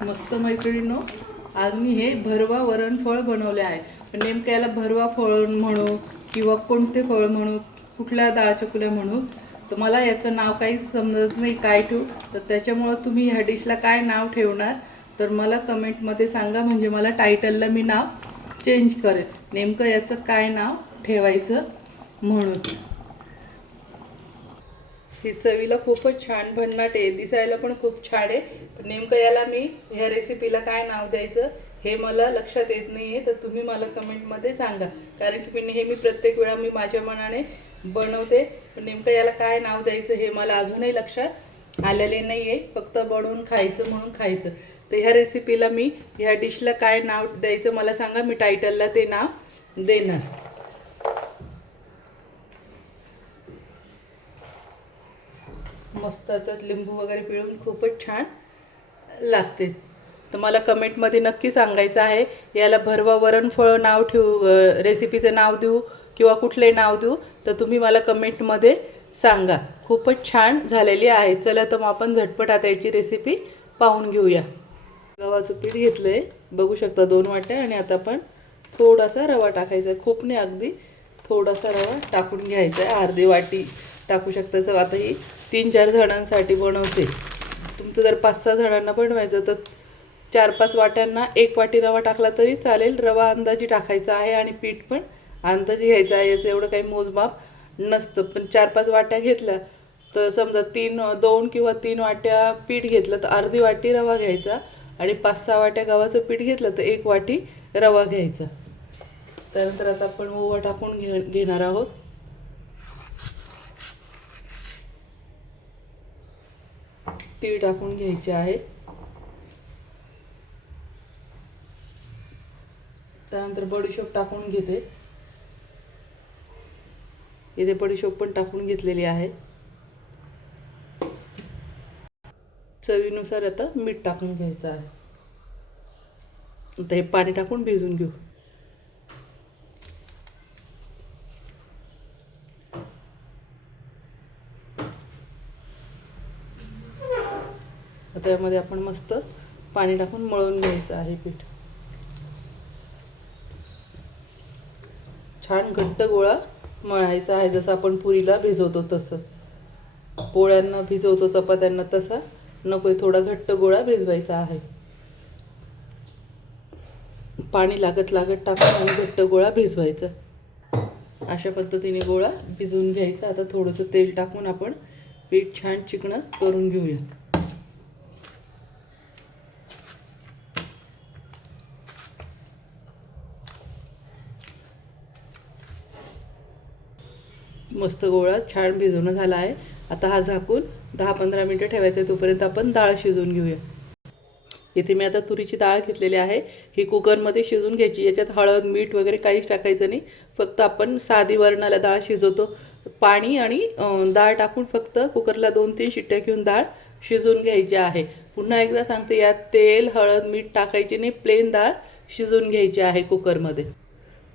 मस्त मैत्रिणींनो, आज मी हे भरवा वरण फळ बनवले आहे. पण नेमकं याला भरवा फळ म्हणू किंवा कोणते फळ म्हणू, कुठल्या डाळ चकुल्या म्हणू, तर मला याचं नाव काहीच समजत नाही काय ठेवू. तर त्याच्यामुळं तुम्ही ह्या डिशला काय नाव ठेवणार तर मला कमेंटमध्ये सांगा, म्हणजे मला टायटलला मी नाव चेंज करेन नेमकं याचं काय नाव ठेवायचं म्हणून. ही चवीला खूपच छान भन्नाट आहे, दिसायला पण खूप छान आहे. पण नेमकं याला मी ह्या रेसिपीला काय नाव द्यायचं हे मला लक्षात येत नाही आहे. तर तुम्ही मला कमेंटमध्ये सांगा, कारण की मी नेहमी प्रत्येक वेळा मी माझ्या मनाने बनवते. पण नेमकं याला काय नाव द्यायचं हे मला अजूनही लक्षात आलेले नाही आहे. फक्त बनवून खायचं म्हणून खायचं. तर ह्या रेसिपीला मी ह्या डिशला काय नाव द्यायचं मला सांगा, मी टायटलला ते नाव देणार. मस्त आता लिंबू वगैरे पिळून खूपच छान लागते. तर मला कमेंटमध्ये नक्की सांगायचं आहे, याला भरवा वरण फळ नाव ठेवू, रेसिपीचं नाव देऊ किंवा कुठले नाव देऊ, तर तुम्ही मला कमेंटमध्ये सांगा. खूपच छान झालेली आहे. चला तर मग आपण झटपट आता याची रेसिपी पाहून घेऊया. गव्हाचं पीठ घेतलं आहे, बघू शकता 2 वाट्या. आणि आता आपण थोडासा रवा टाकायचा आहे, खूप नाही, अगदी थोडासा रवा टाकून घ्यायचा आहे. अर्धी वाटी टाकू शकता. असं आता ही 3-4 जणांसाठी बनवते. तुमचं जर 5-6 जणांना बनवायचं तर 4-5 वाट्यांना 1 वाटी रवा टाकला तरी चालेल. रवा अंदाजी टाकायचा आहे आणि पीठ पण अंदाजी घ्यायचं आहे. याचं एवढं काही मोजमाप नसतं. पण 4-5 वाट्या घेतल्या तर समजा 2 किंवा 3 वाट्या पीठ घेतलं तर अर्धी वाटी रवा घ्यायचा. आणि 5-6 वाट्या गव्हाचं पीठ घेतलं तर 1 वाटी रवा घ्यायचा. त्यानंतर आता आपण ओवा टाकून घेणार आहोत. तीळ टाकून घ्यायचे आहे. त्यानंतर बडीशोप टाकून घेते. इथे बडीशोप पण टाकून घेतलेली आहे. चवीनुसार आता मीठ टाकून घ्यायचं आहे. आता हे पाणी टाकून भिजून घेऊ. आता यामध्ये आपण मस्त पाणी टाकून मळून घ्यायचं आहे पीठ. छान घट्ट गोळा मळायचा आहे, जसं आपण पुरीला भिजवतो तसं, पोळ्यांना भिजवतो चपात्यांना तसा नको, थोडा घट्ट गोळा भिजवायचा आहे. पाणी लागत लागत टाकून आणि घट्ट गोळा भिजवायचा. अशा पद्धतीने गोळा भिजवून घ्यायचा. आता थोडंसं तेल टाकून आपण पीठ छान चिकणं करून घेऊया. मस्त गोळा छान भिजवणं झाला आहे. आता हा झाकून 10-15 मिनटं ठेवायचं आहे. तोपर्यंत आपण डाळ शिजवून घेऊया. इथे मी आता तुरीची डाळ घेतलेली आहे. ही कुकरमध्ये शिजवून घ्यायची. याच्यात हळद मीठ वगैरे काहीच टाकायचं नाही. फक्त आपण साधी वरणाला डाळ शिजवतो, पाणी आणि डाळ टाकून फक्त कुकरला 2-3 शिट्ट्या घेऊन डाळ शिजवून घ्यायची आहे. पुन्हा एकदा सांगते, यात तेल हळद मीठ टाकायचे नाही, प्लेन डाळ शिजवून घ्यायची आहे कुकरमध्ये.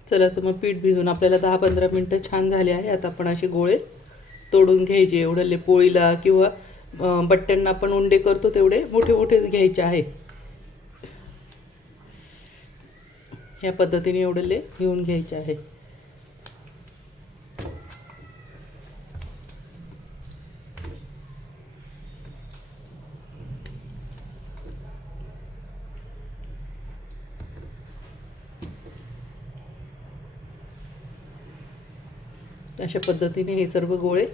चला तर मग पीठ भिजून आपल्याला 10-15 मिनटं छान झाले आहे. आता आपण असे गोळे तोडून घ्यायचे. एवढे पोळीला किंवा बट्ट्यांना आपण उंडे करतो तेवढे मोठे मोठेच घ्यायचे आहे. ह्या पद्धतीने एवढे घेऊन घ्यायचे आहे. अशा पद्धतीने हे सर्व गोळे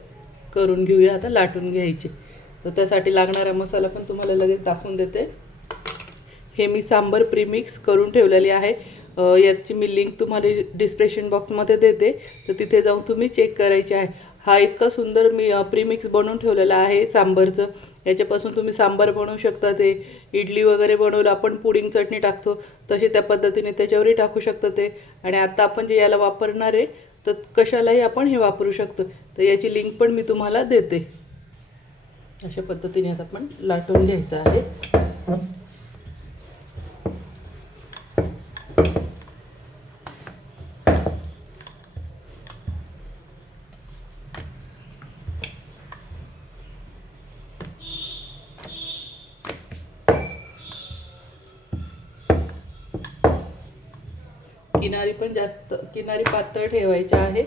करून घेऊया. आता लाटून घ्यायचे. तर त्यासाठी लागणारा मसाला पण तुम्हाला लगेच दाखवून देते. हे मी सांबर प्रीमिक्स करून ठेवलेली आहे. याची मी लिंक तुम्हाला डिस्क्रिप्शन बॉक्समध्ये देते, तर तिथे जाऊन तुम्ही चेक करायचे आहे. हा इतका सुंदर मी प्रीमिक्स बनवून ठेवलेला आहे सांबरचं. याच्यापासून तुम्ही सांबार बनवू शकता. ते इडली वगैरे बनवलं आपण पुडिंग चटणी टाकतो तशी त्या पद्धतीने त्याच्यावरही टाकू शकता ते. आणि आता आपण जे याला वापरणार आहे तर कशालाही आपण हे वापरू शकतो. तर याची लिंक पण मी तुम्हाला देते. अशा पद्धतीने आता आपण लाटून घ्यायचं आहे. किनारी पातळ ठेवायची आहे,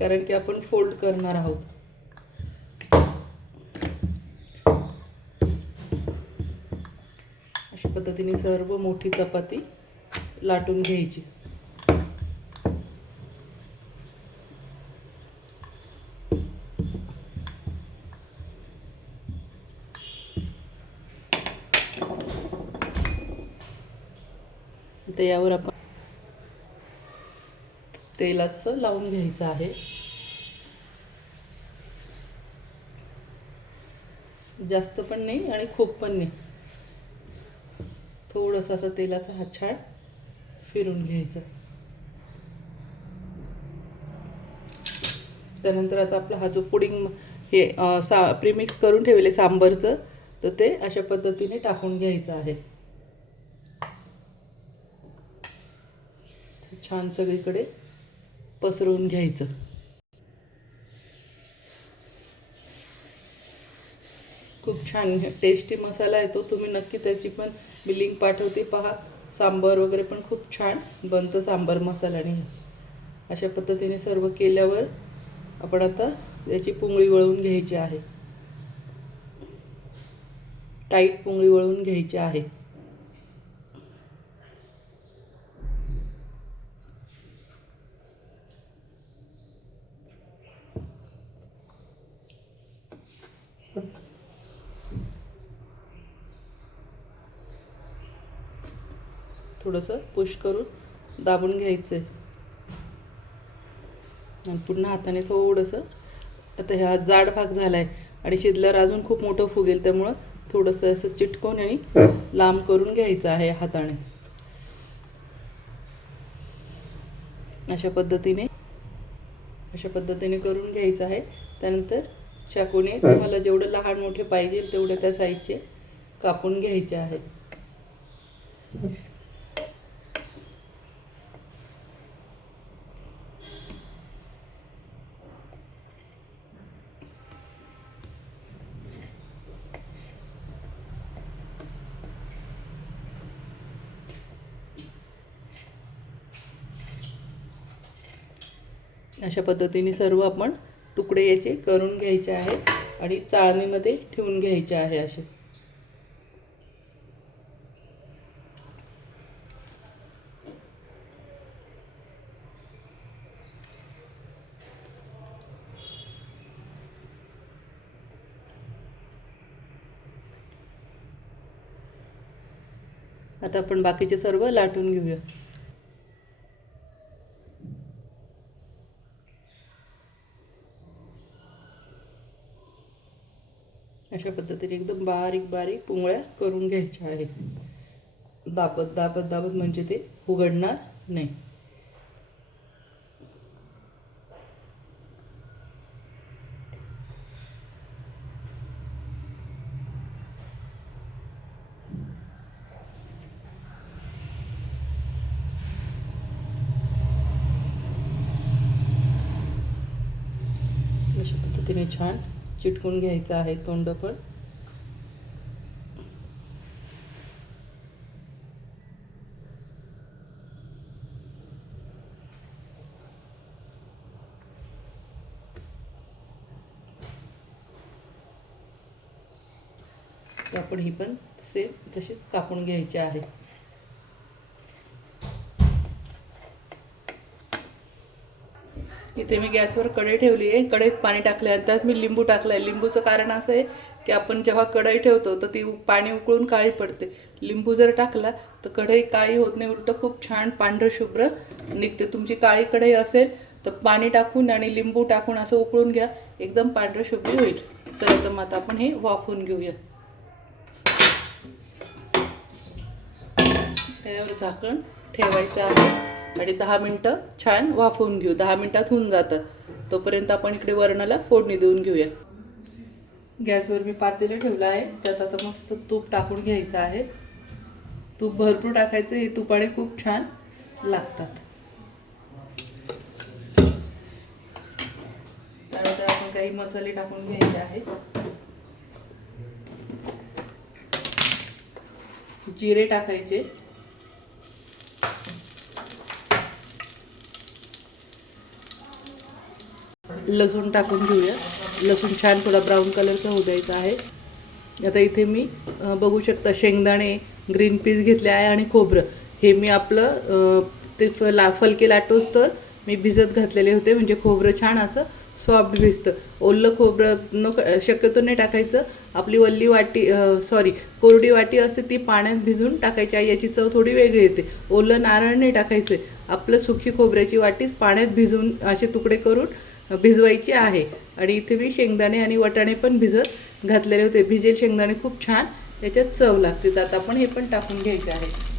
कारण की आपण फोल्ड करणार आहोत. अशा पद्धतीने सर्व मोठी चपाती लाटून घ्यायची. तर यावर आपण तेलाचं लावून घ्यायचं आहे. जास्त पण नाही आणि खूप पण नाही, थोडंसं असं तेलाचा हात छान फिरून घ्यायचं. त्यानंतर आता आपला हा जो पुडिंग हे प्रीमिक्स करून ठेवले सांबरचं, तर ते अशा पद्धतीने टाकून घ्यायचं आहे. छान सगळीकडे पसरवून घ्यायचं. खूप छान टेस्टी मसाला येतो. तुम्ही नक्की त्याची पण मी लिंक पाठवते, पहा. सांबार वगैरे पण खूप छान बनतं सांबार मसाल्याने. अशा पद्धतीने सर्व केल्यावर आपण आता याची पुंगळी वळवून घ्यायची आहे. टाईट पुंगळी वळवून घ्यायची आहे. थोडंसं पुश करून दाबून घ्यायचं आणि पुन्हा हाताने थोडंसं, आता ह्या जाड भाग झाला आहे आणि शिजल्यावर अजून खूप मोठं फुगेल, त्यामुळं थोडंसं असं चिटकवून आणि लांब करून घ्यायचं आहे हाताने. अशा पद्धतीने करून घ्यायचं आहे. त्यानंतर चाकूने तुम्हाला जेवढं लहान मोठे पाहिजे तेवढे त्या साईजचे कापून घ्यायचे आहेत. अशा पद्धतीने सर्व आपण तुकडे याचे करून घ्यायचे आहे आणि चाळणीमध्ये ठेवून घ्यायचे आहे असे. आता आपण बाकीचे सर्व लाटून घेऊया. अशा पद्धतीने एकदम बारीक बारीक पुंगळ्या करून घ्यायच्या आहेत. दाबत दाबत दाबत, म्हणजे ते उघडणार नाही. अशा पद्धतीने छान चिटकून घ्यायचं आहे तोंड पण. आपण ही पण सेम तशीच कापून घ्यायची आहे. इथे मी गॅसवर कढई ठेवली आहे. कढईत पाणी टाकलं आहे. त्यात मी लिंबू टाकलं आहे. लिंबूचं कारण असं आहे की आपण जेव्हा कढई ठेवतो तर ती पाणी उकळून काळी पडते. लिंबू जर टाकला तर कढई काळी होत नाही, उलटं खूप छान पांढरं शुभ्र निघते. तुमची काळी कढई असेल तर पाणी टाकून आणि लिंबू टाकून असं उकळून घ्या, एकदम पांढरं शुभ्र होईल. चला तर मग आता आपण हे वाफवून घेऊया. त्यावर झाकण ठेवायचं आहे आणि 10 मिनटं छान वाफवून घेऊ. 10 मिनटात होऊन जातं. तोपर्यंत आपण इकडे वरणाला फोडणी देऊन घेऊया. गॅसवर मी पातेलं ठेवलं आहे. त्यात आता मस्त तूप टाकून घ्यायचं आहे. तूप भरपूर टाकायचं, हे तुपाने खूप छान लागतात. त्यानंतर आपण काही मसाले टाकून घ्यायचे आहेत. जिरे टाकायचे, लसूण टाकून घेऊया. लसूण छान थोडा ब्राऊन कलरचा होऊ द्यायचा आहे. आता इथे मी बघू शकता शेंगदाणे, ग्रीन पीस घेतले आहे आणि खोबरं हे मी आपलं ते फलके लाटोस तर मी भिजत घातलेले होते, म्हणजे खोबरं छान असं सॉफ्ट भिजतं. ओलं खोबरं शक्यतो नाही टाकायचं. आपली वल्ली वाटी कोरडी वाटी असते ती पाण्यात भिजून टाकायची आहे, याची चव थोडी वेगळी येते. ओलं नारळ नाही टाकायचं. आपलं सुकी खोबऱ्याची वाटी पाण्यात भिजून असे तुकडे करून भिजवायची आहे. आणि इथे मी शेंगदाणे आणि वाटाणे पण भिजत घातलेले होते. भिजेल शेंगदाणे खूप छान याच्यात चव लागते. आता आपण हे पण टाकून घ्यायचे आहे.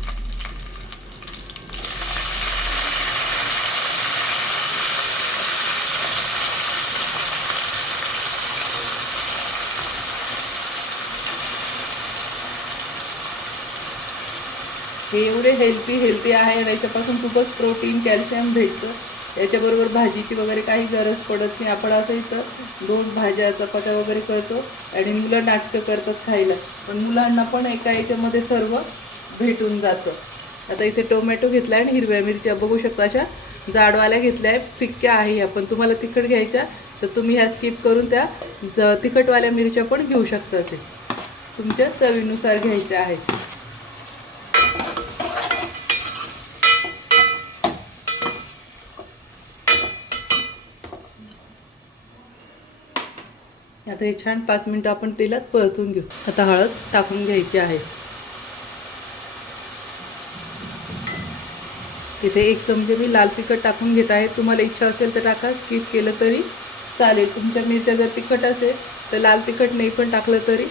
हे एवढे हेल्दी आहे आणि याच्यापासून खूपच प्रोटीन, कॅल्शियम भेटतं. याच्याबरोबर भाजीची वगैरे काही गरज पडत नाही. आपण असं इथं 2 भाज्या चपात्या वगैरे करतो आणि मुलं नाटकं करतात खायला, पण मुलांना पण एका याच्यामध्ये सर्व भेटून जातं. आता इथे टोमॅटो घेतला आणि हिरव्या मिरच्या बघू शकता अशा जाडवाल्या घेतल्या आहे. फिक्क्या आहे. आपण तुम्हाला तिखट घ्यायच्या तर तुम्ही ह्या स्किप करून त्या तिखटवाल्या मिरच्या पण घेऊ शकता. ते तुमच्या चवीनुसार घ्यायच्या आहेत. आता हे छान 5 मिनिटं आपण तेलात परतून घेऊ. आता हळद टाकून घ्यायची आहे. इथे 1 चमचे मी लाल तिखट टाकून घेत आहे. तुम्हाला इच्छा असेल तर टाका, स्किप केलं तरी चालेल. तुमच्या मिरच्या जर तिखट असेल तर लाल तिखट नाही पण टाकलं तरी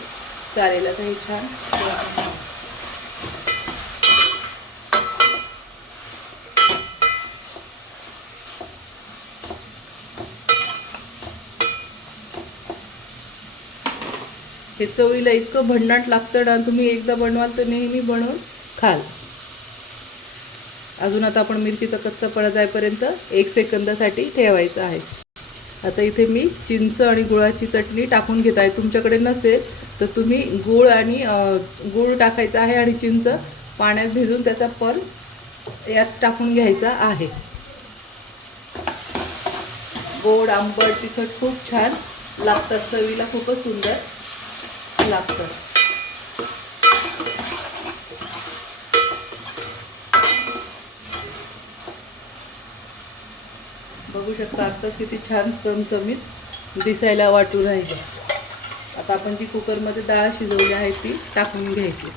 चालेल. आता हे छान हे चवीला इतकं भन्नाट लागतं ना, तुम्ही एकदा बनवाल तर नेहमी बनवून खाल. अजून आता आपण मिरचीचा कच्चापणा जाईपर्यंत 1 सेकंदासाठी ठेवायचं आहे. आता इथे मी चिंच आणि गुळाची चटणी टाकून घेत आहे. तुमच्याकडे नसेल तर तुम्ही गूळ टाकायचा आहे आणि चिंच पाण्यात भिजून त्याचा पण यात टाकून घ्यायचा आहे. गोड, आंबट, तिखट खूप छान लागतात. चवीला खूपच सुंदर लागतं. बघू शकता आता किती छान चमचमीत दिसायला वाटू राहिलं. आता आपण जी कुकरमध्ये डाळ शिजवली आहे ती टाकून घ्यायची.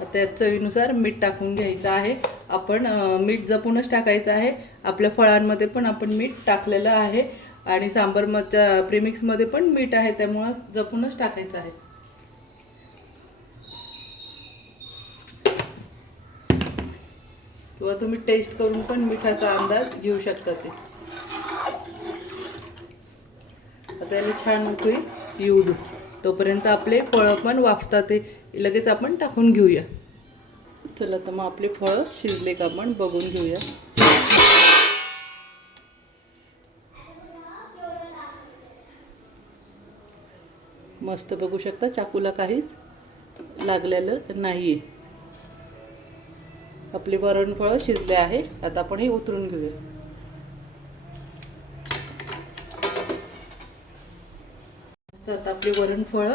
आता यात चवीनुसार मीठ टाकून घ्यायचं आहे. आपण मीठ जपूनच टाकायचं आहे. आपल्या फळांमध्ये पण आपण मीठ टाकलेलं आहे आणि सांबारच्या प्रीमिक्समध्ये पण मीठ आहे, त्यामुळं जपूनच टाकायचं आहे. किंवा तुम्ही टेस्ट करून पण मिठाचा अंदाज घेऊ शकता. ते आता याला छान उकळी येऊ दे. तोपर्यंत आपले फळं पण वाफतात, ते लगेच आपण टाकून घेऊया. चला तर मग आपले फळं शिजले का आपण बघून घेऊया. मस्त बघू शकता, चाकूला काहीच लागलेलं नाहीये. आपले वरणफळं शिजले आहे. आता आपण हे उतरून घेऊया. मस्त आता आपली वरणफळं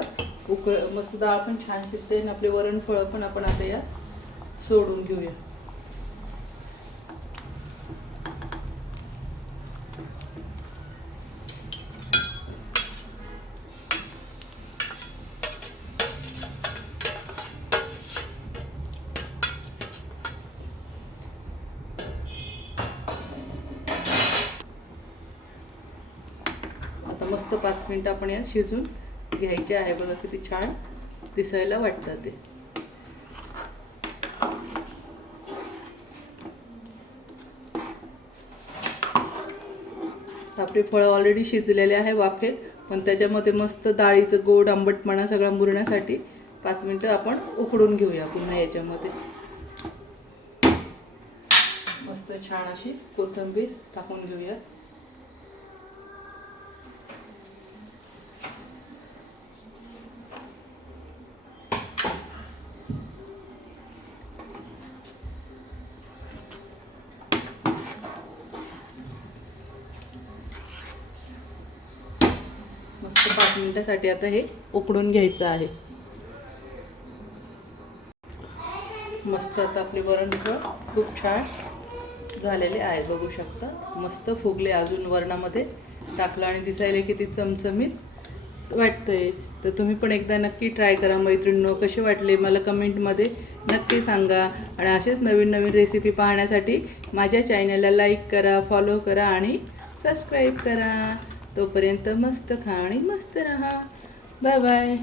मस्त डाळ पण छान शिजते आणि आपले वरणफळं पण आपण आता या सोडून घेऊया. मस्त 5 मिनिटं आपण यात शिजून घ्यायचे आहे. बघा किती छान दिसायला वाटतं ते. आपले फळं ऑलरेडी शिजलेले आहे वाफेत, पण त्याच्यामध्ये मस्त डाळीचं गोड आंबटपणा सगळा मुरण्यासाठी 5 मिनिटं आपण उकडून घेऊया पुन्हा याच्यामध्ये. मस्त छान अशी कोथिंबीर टाकून घेऊया. तर 5 मिनिटासाठी आता हे उकडून घ्यायचं आहे. मस्त आता आपले वरणफळ खूप छान झालेले आहे, बघू शकता. मस्त फुगले, अजून वरणामध्ये टाकलं आणि दिसायला किती चमचमीत वाटतंय. तर तुम्ही पण एकदा नक्की ट्राय करा मैत्रिणींनो. कसे वाटले मला कमेंटमध्ये नक्की सांगा. आणि असेच नवीन नवीन रेसिपी पाहण्यासाठी माझ्या चॅनलला लाईक करा, फॉलो करा आणि सबस्क्राईब करा. तोपर्यंत मस्त खा आणि मस्त राहा. Bye bye.